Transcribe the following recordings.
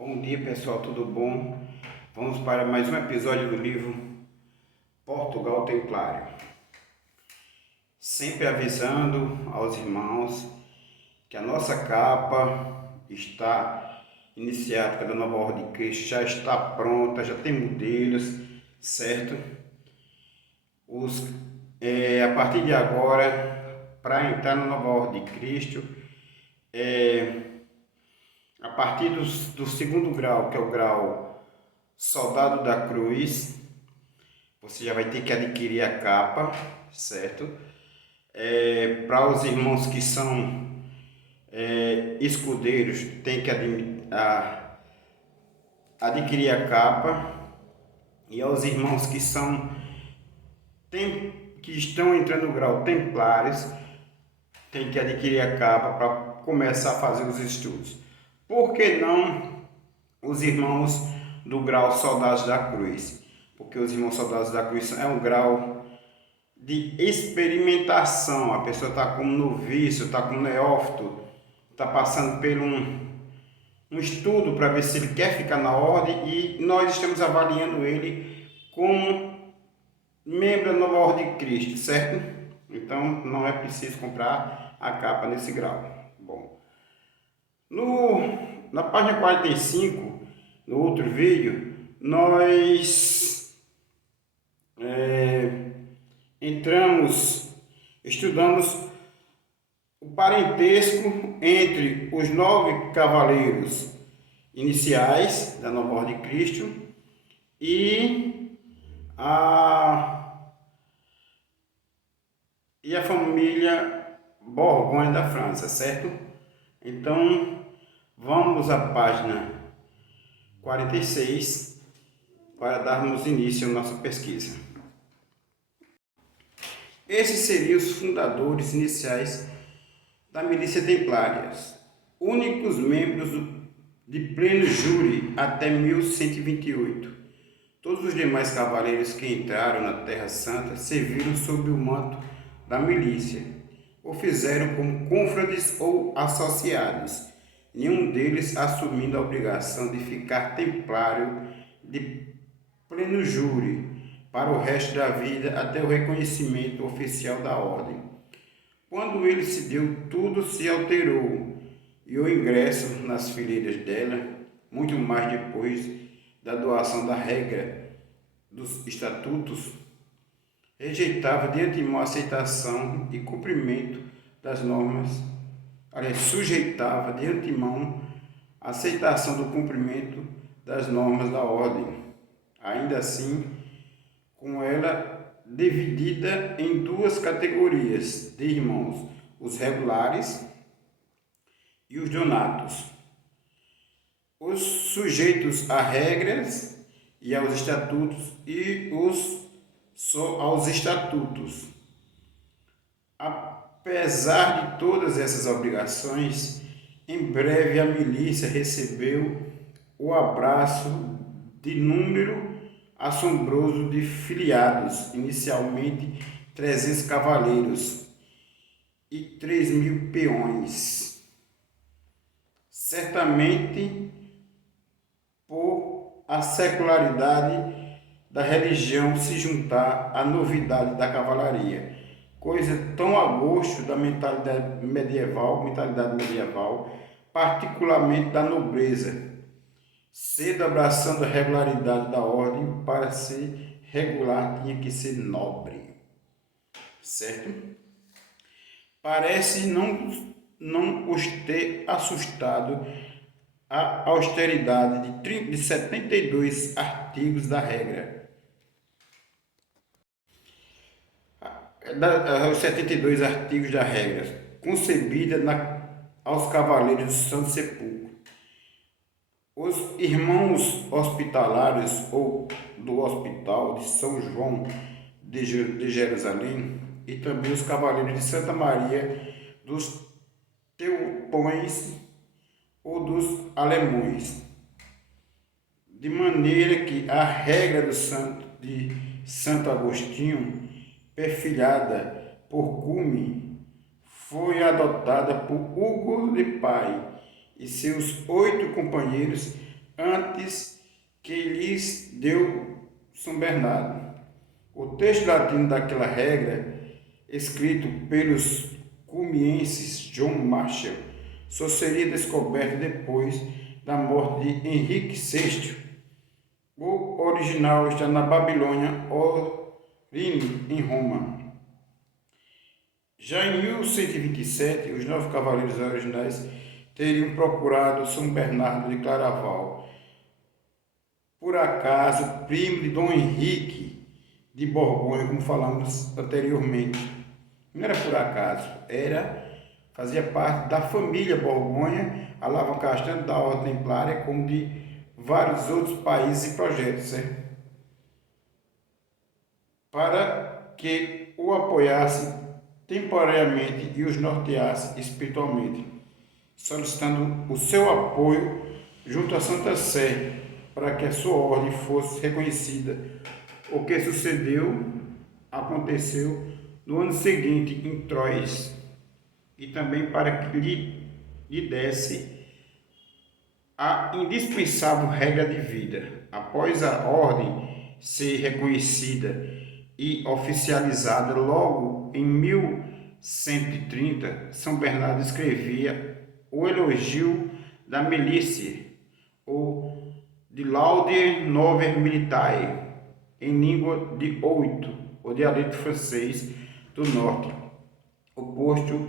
Bom dia pessoal, tudo bom? Vamos para mais um episódio do livro Portugal Templário. Sempre avisando aos irmãos que a nossa capa está iniciada pela Nova Ordem de Cristo, já está pronta, já tem modelos, certo? A partir de agora, para entrar na Nova Ordem de Cristo, a partir do segundo grau, que é o grau Soldado da Cruz, você já vai ter que adquirir a capa, certo? Para os irmãos que são escudeiros, tem que adquirir a capa. E aos irmãos que estão entrando no grau templários, tem que adquirir a capa para começar a fazer os estudos. Por que não os irmãos do grau Soldados da Cruz? Porque os irmãos Soldados da Cruz é um grau de experimentação. A pessoa está como noviço, está como neófito, está passando por um estudo para ver se ele quer ficar na ordem, e nós estamos avaliando ele como membro da Nova Ordem de Cristo, certo? Então não é preciso comprar a capa nesse grau. Bom, na página 45, no outro vídeo, nós estudamos o parentesco entre os 9 cavaleiros iniciais da Nova Ordem de Cristo e a família Borgonha da França, certo? Então, vamos à página 46 para darmos início à nossa pesquisa. Esses seriam os fundadores iniciais da milícia templária, únicos membros de pleno júri até 1128. Todos os demais cavaleiros que entraram na Terra Santa serviram sob o manto da milícia, ou fizeram como cônfrades ou associados, nenhum deles assumindo a obrigação de ficar templário de pleno júri para o resto da vida até o reconhecimento oficial da ordem. Quando ele se deu, tudo se alterou, e o ingresso nas fileiras dela, muito mais depois da doação da regra dos estatutos, rejeitava de antemão a aceitação e cumprimento das normas, sujeitava de antemão a aceitação do cumprimento das normas da ordem. Ainda assim, com ela dividida em duas categorias de irmãos, os regulares e os donatos, os sujeitos a regras e aos estatutos e só aos estatutos. Apesar de todas essas obrigações, em breve a milícia recebeu o abraço de número assombroso de filiados, inicialmente 300 cavaleiros e 3.000 peões. Certamente por a secularidade da religião se juntar à novidade da cavalaria, coisa tão a gosto da mentalidade medieval, particularmente da nobreza, cedo abraçando a regularidade da ordem. Para ser regular tinha que ser nobre, certo? Parece não os ter assustado a austeridade de 72 artigos da regra. Os 72 artigos da regra, concebida aos cavaleiros do Santo Sepulcro. Os irmãos hospitalários ou do Hospital de São João de Jerusalém e também os cavaleiros de Santa Maria dos Teutões ou dos Alemães, de maneira que a regra de Santo Agostinho, perfilhada por Cume, foi adotada por Hugo de Pai e seus 8 companheiros antes que lhes deu São Bernardo. O texto latino daquela regra, escrito pelos cumienses John Marshall, só seria descoberto depois da morte de Henrique VI. O original está na Babilônia Orine, em Roma. Já em 1127, os 9 cavaleiros originais teriam procurado São Bernardo de Claraval, por acaso primo de Dom Henrique de Borgonha, como falamos anteriormente. Não era por acaso, fazia parte da família Borgonha, alavancagem tanto da Ordem Templária como de vários outros países e projetos, certo? Para que o apoiasse temporariamente e os norteasse espiritualmente, solicitando o seu apoio junto à Santa Sé, para que a sua ordem fosse reconhecida. O que aconteceu no ano seguinte em Troyes, e também para que lhe desse a indispensável regra de vida. Após a ordem ser reconhecida e oficializada logo em 1130, São Bernardo escrevia o elogio da milícia, ou de Laude Nover Militae, em língua de oito, o dialeto francês do norte, oposto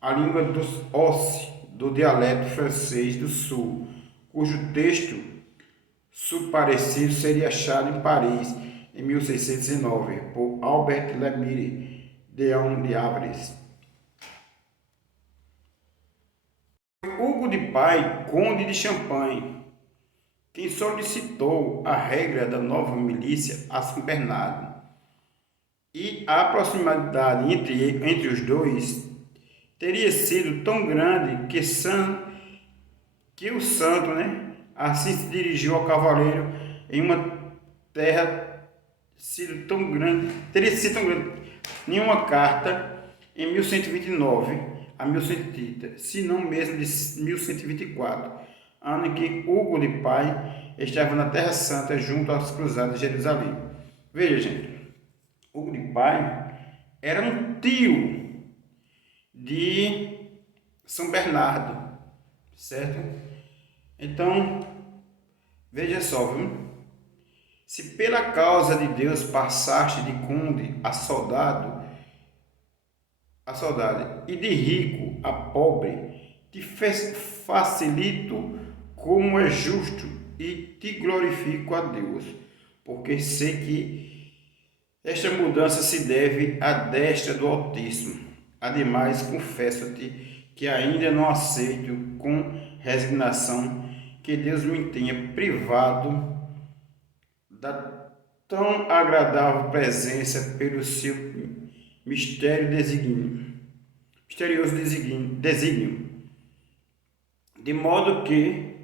à língua dos ossi, do dialeto francês do sul, cujo texto subparecido seria achado em Paris em 1609 por Albert Lemire Deon de Avres. Hugo de Pai, conde de Champagne, quem solicitou a regra da nova milícia a São Bernardo, e a proximidade entre os dois teria sido tão grande que o santo, assim se dirigiu ao cavaleiro em uma terra teria sido tão grande. Nenhuma carta em 1129 a 1130, se não mesmo de 1124, ano em que Hugo de Pai estava na Terra Santa junto às cruzadas de Jerusalém. Veja, gente, Hugo de Pai era um tio de São Bernardo, certo? Então, veja só, viu? Se pela causa de Deus passaste de conde a soldado, e de rico a pobre, te facilito como é justo e te glorifico a Deus, porque sei que esta mudança se deve à destra do Altíssimo. Ademais, confesso-te que ainda não aceito com resignação que Deus me tenha privado da tão agradável presença pelo seu misterioso desígnio, de modo que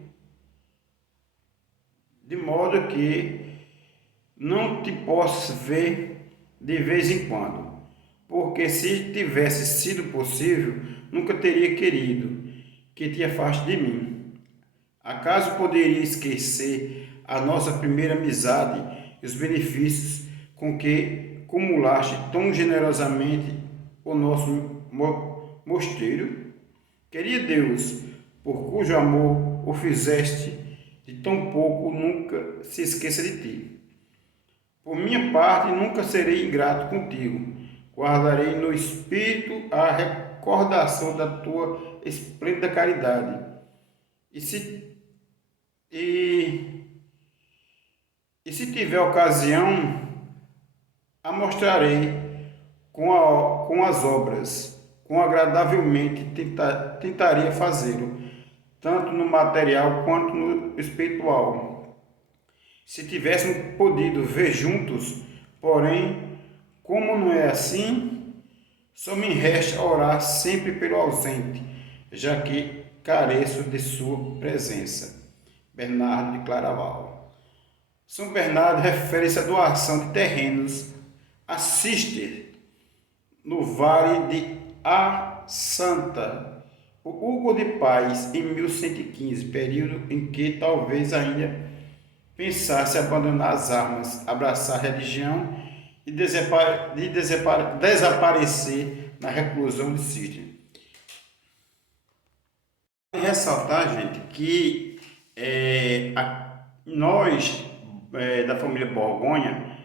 não te posso ver de vez em quando, porque se tivesse sido possível, nunca teria querido que te afaste de mim. Acaso poderia esquecer a nossa primeira amizade e os benefícios com que cumulaste tão generosamente o nosso mosteiro? Queria Deus, por cujo amor o fizeste de tão pouco, nunca se esqueça de ti. Por minha parte, nunca serei ingrato contigo. Guardarei no espírito a recordação da tua esplêndida caridade. E se tiver ocasião, a mostrarei com as obras, com agradavelmente tentaria fazê-lo, tanto no material quanto no espiritual. Se tivéssemos podido ver juntos, porém, como não é assim, só me resta orar sempre pelo ausente, já que careço de sua presença. Bernardo de Claraval. São Bernardo refere-se à doação de terrenos a Cister, no vale de A Santa, o Hugo de Paz em 1115, período em que talvez ainda pensasse abandonar as armas, abraçar a religião e desaparecer na reclusão de Sydney. Ressaltar, gente, que nós da família Borgonha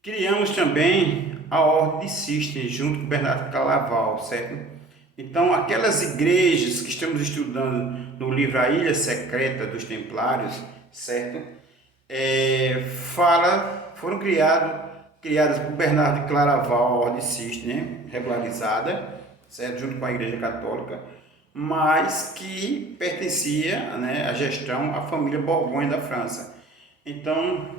criamos também a Ordem de Cister junto com Bernardo Claraval, certo? Então, aquelas igrejas que estamos estudando no livro A Ilha Secreta dos Templários, certo? Foram criadas por Bernardo Claraval, a Ordem de Cister, né? Regularizada, certo? Junto com a Igreja Católica, mas que pertencia, né, à gestão à família Borgonha da França. Então,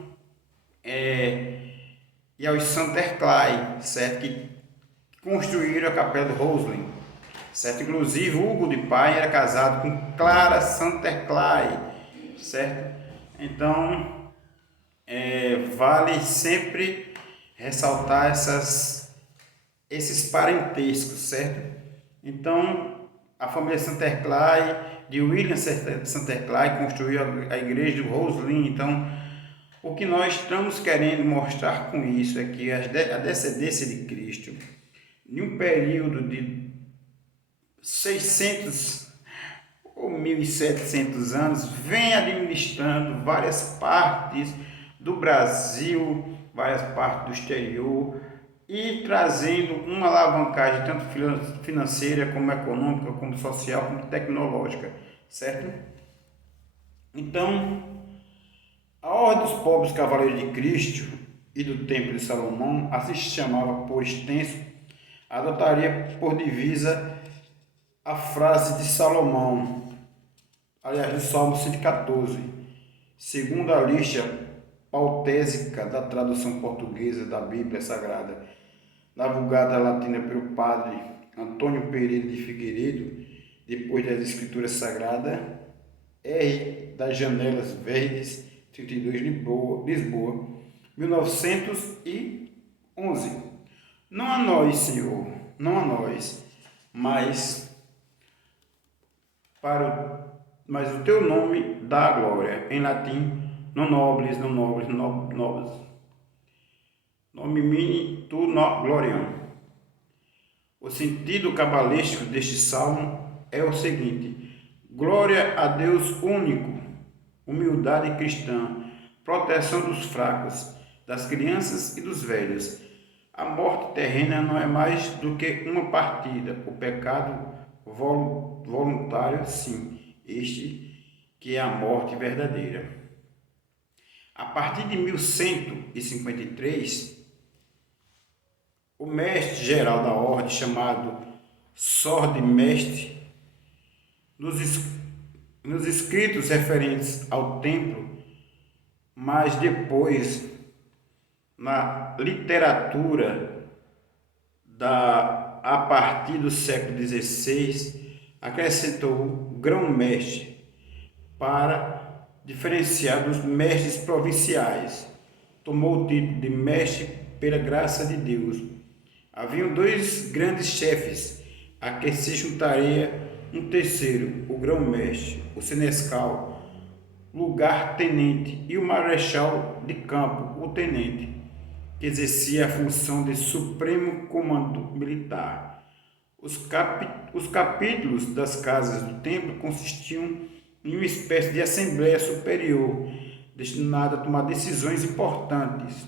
e aos Saint-Clair, certo? Que construíram a Capela do Roslin, certo? Inclusive, Hugo de Paz era casado com Clara Saint-Clair, certo? Então, vale sempre ressaltar esses parentescos, certo? Então, a família Saint-Clair, de William Saint-Clair, construiu a igreja do Roslin. Então, o que nós estamos querendo mostrar com isso é que a descendência de Cristo, em um período de 600 ou 1700 anos, vem administrando várias partes do Brasil, várias partes do exterior, e trazendo uma alavancagem tanto financeira, como econômica, como social, como tecnológica, certo? Então, a Ordem dos Pobres Cavaleiros de Cristo e do Templo de Salomão, assim se chamava por extenso, adotaria por divisa a frase de Salomão, aliás, do Salmo 114, segundo a lista pautésica da tradução portuguesa da Bíblia Sagrada, na Vulgata Latina pelo padre Antônio Pereira de Figueiredo, depois das Escrituras Sagradas, R. das Janelas Verdes, 32, Lisboa, 1911. Não a nós, Senhor, não a nós, mas o teu nome dá a glória. Em latim, non nobis, nomini tu gloriam. O sentido cabalístico deste salmo é o seguinte: glória a Deus único, humildade cristã, proteção dos fracos, das crianças e dos velhos. A morte terrena não é mais do que uma partida, o pecado voluntário, sim, este que é a morte verdadeira. A partir de 1153, o mestre-geral da ordem, chamado Sorde-Mestre, nos escritos referentes ao templo, mas depois na literatura a partir do século XVI, acrescentou grão-mestre para diferenciar dos mestres provinciais. Tomou o título de mestre pela graça de Deus. Haviam dois grandes chefes, a que se juntaria um terceiro, o grão-mestre, o senescal, lugar-tenente, e o marechal de campo, o tenente, que exercia a função de supremo comando militar. Os capítulos das casas do templo consistiam em uma espécie de assembleia superior, destinada a tomar decisões importantes.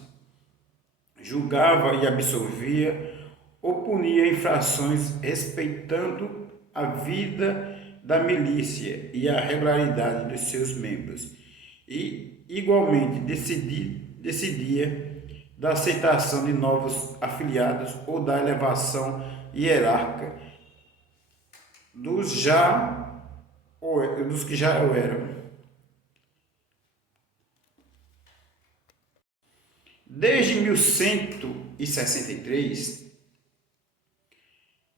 Julgava e absolvia ou punia infrações, respeitando a vida da milícia e a regularidade dos seus membros, e igualmente decidia da aceitação de novos afiliados ou da elevação hierárquica dos que já o eram. Desde 1163,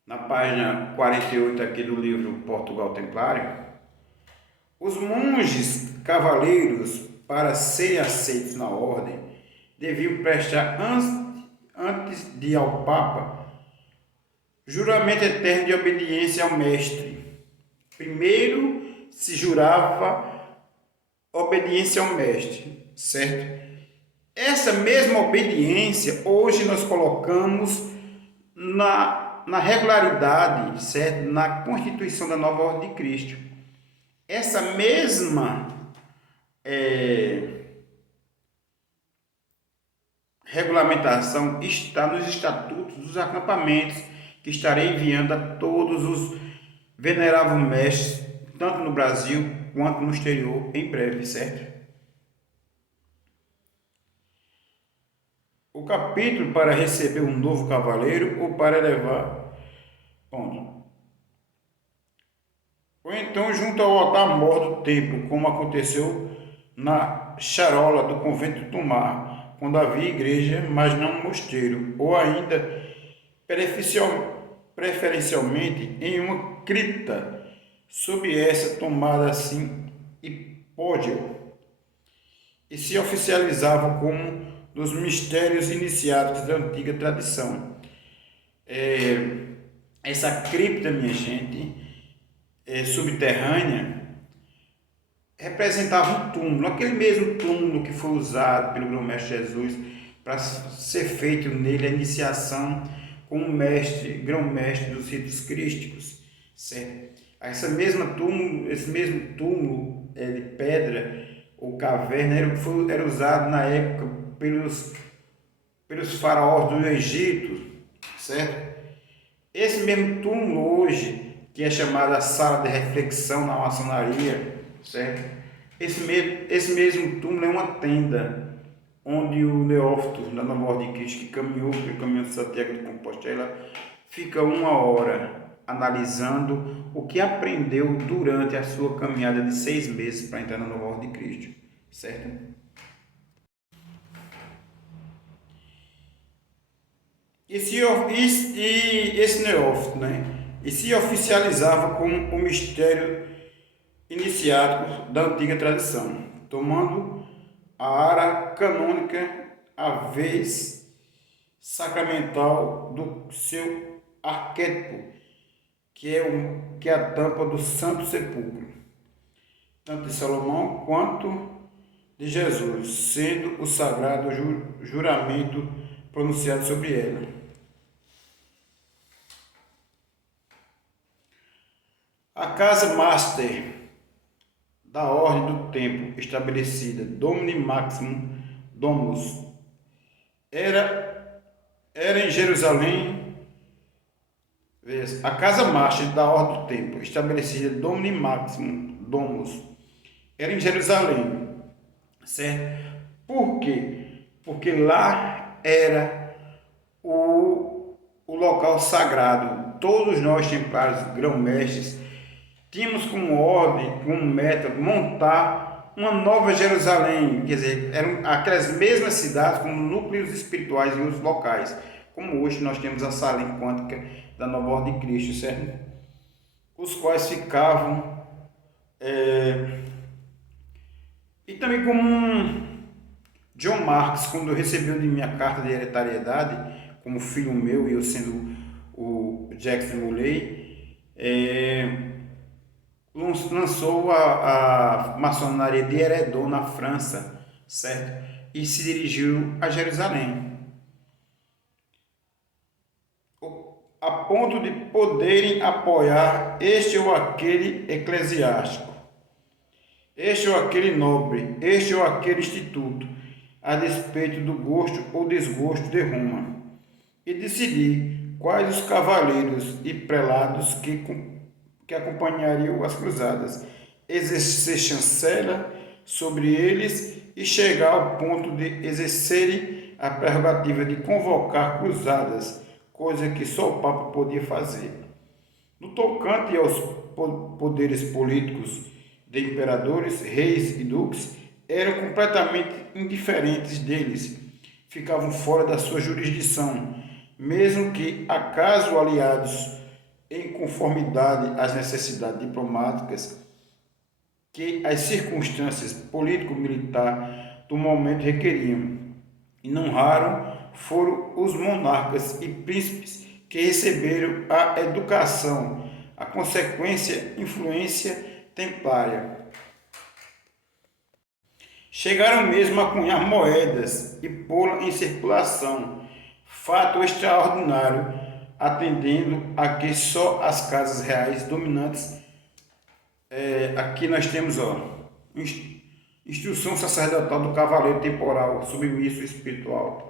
na página 48 aqui do livro Portugal Templário, os monges cavaleiros, para serem aceitos na ordem, deviam prestar antes de ir ao Papa juramento eterno de obediência ao mestre, Primeiro se jurava obediência ao mestre, certo? Essa mesma obediência hoje nós colocamos na regularidade, certo? Na constituição da nova ordem de Cristo. Essa mesma regulamentação está nos estatutos dos acampamentos que estarei enviando a todos os veneráveis mestres, tanto no Brasil quanto no exterior, em breve, certo? O capítulo para receber um novo cavaleiro ou para elevar. Ponto. Ou então junto ao altar-mor do templo, como aconteceu na charola do convento de Tomar, quando havia igreja, mas não mosteiro, ou ainda preferencialmente em uma cripta, sob essa tomada assim hipódio, e se oficializava como dos mistérios iniciados da antiga tradição. Essa cripta, minha gente, subterrânea, representava um túmulo, aquele mesmo túmulo que foi usado pelo grão-mestre Jesus para ser feito nele a iniciação como grão-mestre dos ritos crísticos, certo? Esse mesmo túmulo de pedra ou caverna era usado na época pelos faraós do Egito, certo? Esse mesmo túmulo hoje, que é chamado a sala de reflexão na maçonaria, certo? Esse mesmo túmulo é uma tenda onde o neófito da nova ordem de Cristo, que caminhou pelo caminho de Santiago de Compostela, fica 1 hora analisando o que aprendeu durante a sua caminhada de 6 meses para entrar na nova ordem de Cristo, certo? Esse neófito, né? E se oficializava como o mistério iniciático da antiga tradição, tomando a área canônica, a vez sacramental do seu arquétipo, que é a tampa do Santo Sepulcro, tanto de Salomão quanto de Jesus, sendo o sagrado juramento pronunciado sobre ela. A casa master da ordem do tempo estabelecida, Domini Maximum Domus, era em Jerusalém. A casa master da ordem do tempo estabelecida, Domini Maximum Domus, era em Jerusalém, certo? Por quê? Porque lá era o local sagrado. Todos nós, templários, grão-mestres, tínhamos como ordem, como meta, montar uma nova Jerusalém, quer dizer, eram aquelas mesmas cidades como núcleos espirituais em outros locais, como hoje nós temos a sala quântica da nova ordem de Cristo, certo? Os quais ficavam, e também como John Marks, quando recebeu de mim a carta de hereditariedade, como filho meu e eu sendo o Jackson Muley, lançou a maçonaria de Eredon na França, certo? E se dirigiu a Jerusalém, a ponto de poderem apoiar este ou aquele eclesiástico, este ou aquele nobre, este ou aquele instituto, a despeito do gosto ou desgosto de Roma, e decidir quais os cavaleiros e prelados que acompanhariam as cruzadas, exercer chancela sobre eles e chegar ao ponto de exercerem a prerrogativa de convocar cruzadas, coisa que só o Papa podia fazer. No tocante aos poderes políticos de imperadores, reis e duques, eram completamente indiferentes deles, ficavam fora da sua jurisdição, mesmo que, acaso aliados em conformidade às necessidades diplomáticas que as circunstâncias político-militar do momento requeriam. E não raro foram os monarcas e príncipes que receberam a educação, a consequência influência templária. Chegaram mesmo a cunhar moedas e pô-la em circulação, fato extraordinário, atendendo a que só as casas reais dominantes. Aqui nós temos, instrução sacerdotal do cavaleiro temporal, submisso espiritual.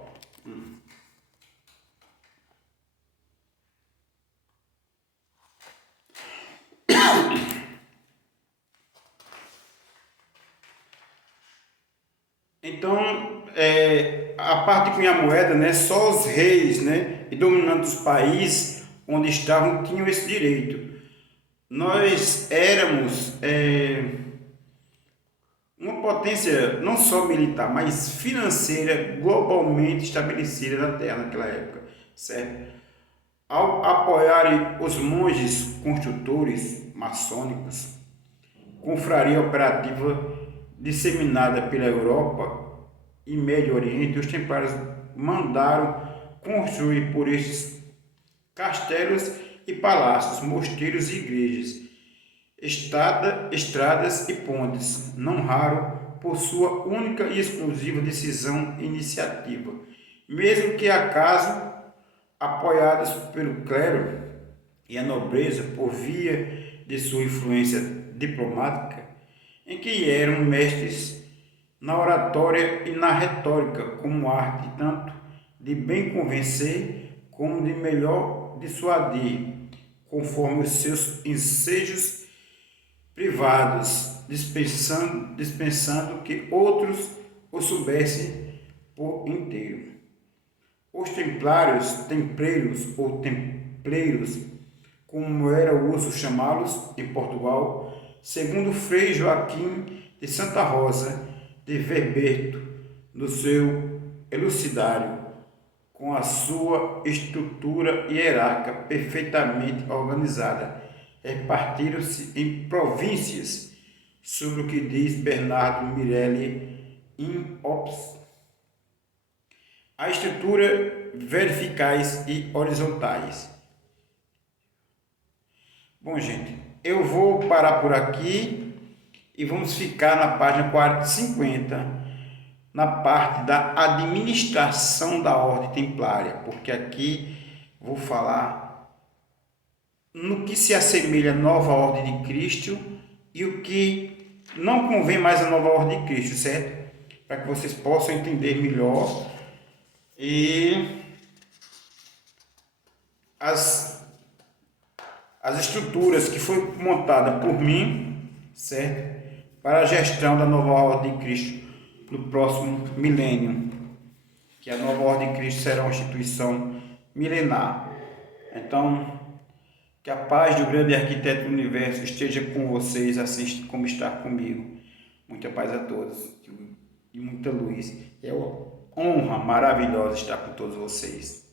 Então, a parte de cunhar moeda, né, só os reis, né, e dominantes dos países onde estavam tinham esse direito. Nós éramos uma potência não só militar, mas financeira globalmente estabelecida na Terra naquela época, certo? Ao apoiarem os monges construtores maçônicos, confraria operativa disseminada pela Europa e Médio Oriente, os templários mandaram construir por estes castelos e palácios, mosteiros e igrejas, estradas e pontes, não raro por sua única e exclusiva decisão e iniciativa, mesmo que acaso apoiados pelo clero e a nobreza por via de sua influência diplomática, em que eram mestres na oratória e na retórica, como arte tanto de bem convencer como de melhor dissuadir, conforme os seus ensejos privados, dispensando que outros o soubessem por inteiro. Os templeiros ou templeiros, como era o uso chamá-los em Portugal, segundo Frei Joaquim de Santa Rosa de Verberto, no seu Elucidário, com a sua estrutura hierárquica perfeitamente organizada, repartiram-se em províncias, sobre o que diz Bernardo Mirelli in Ops. A estrutura verticais e horizontais. Bom, gente, eu vou parar por aqui e vamos ficar na página 50, na parte da administração da Ordem Templária, porque aqui vou falar no que se assemelha à nova Ordem de Cristo e o que não convém mais à nova Ordem de Cristo, certo? Para que vocês possam entender melhor e as estruturas que foi montada por mim, certo? Para a gestão da nova Ordem de Cristo no próximo milênio, que a nova Ordem de Cristo será uma instituição milenar. Então, que a paz do grande arquiteto do universo esteja com vocês, assim como está comigo. Muita paz a todos e muita luz. É uma honra maravilhosa estar com todos vocês.